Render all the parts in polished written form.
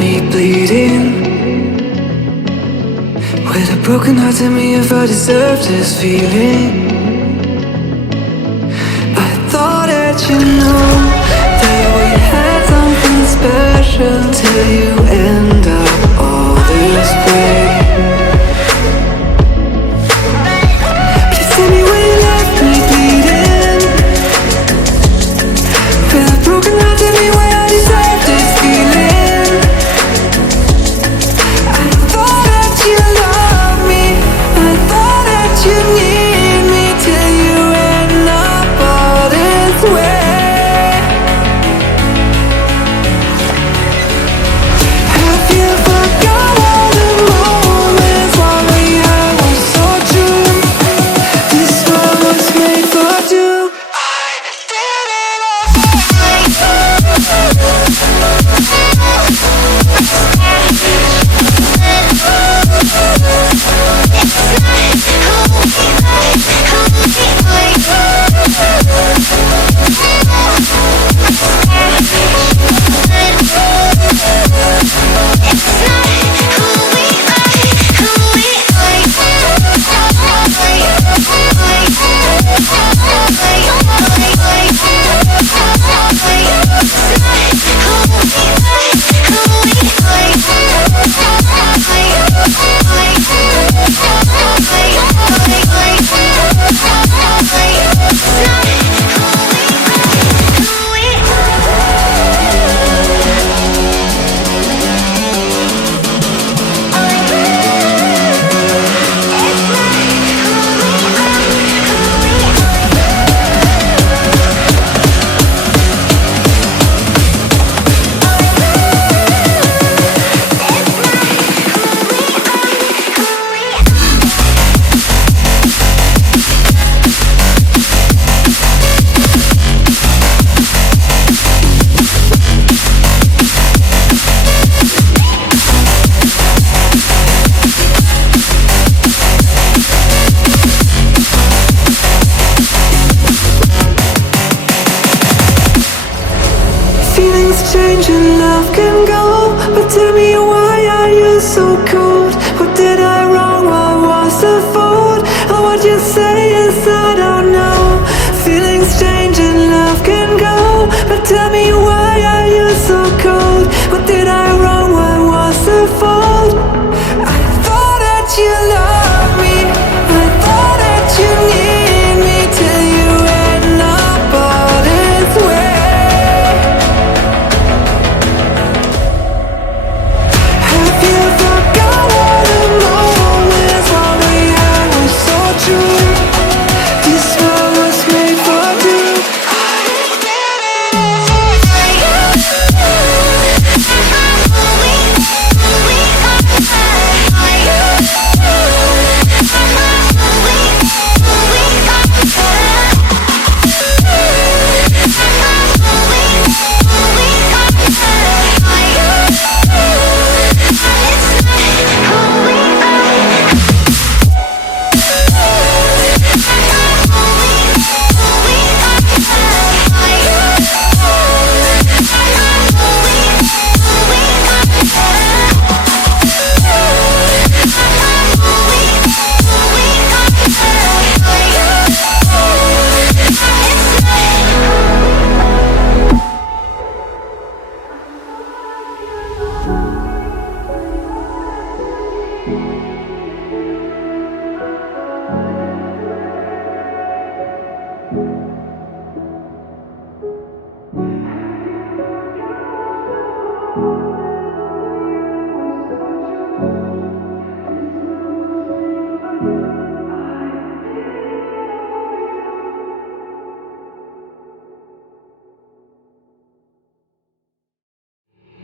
me bleeding. With a broken heart, tell me if I deserve this feeling. I thought that you know that we had something special till you end up all this way. Please tell me when you left me bleeding. With a broken heart, tell me why I deserve this feeling. I thought that you loved me, I thought that you need me till you end up all this way. Have you forgot all the moments while we had was so true? This world was made for two. I did it change and love can go, but tell me why are you so cold? What did I wrong? What was the fault? Or what you say is I don't know. Feelings change and love can go, but tell me why are you so cold? What did I wrong? What was the fault? I thought that you loved me, I thought that you need me till you end up all this way.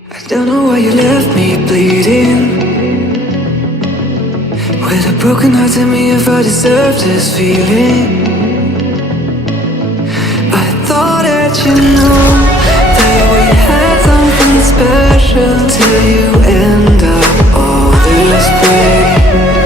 I don't know why you left me bleeding. With a broken heart, tell me if I deserve this feeling. I thought that you know that we had something special till you end up all this way.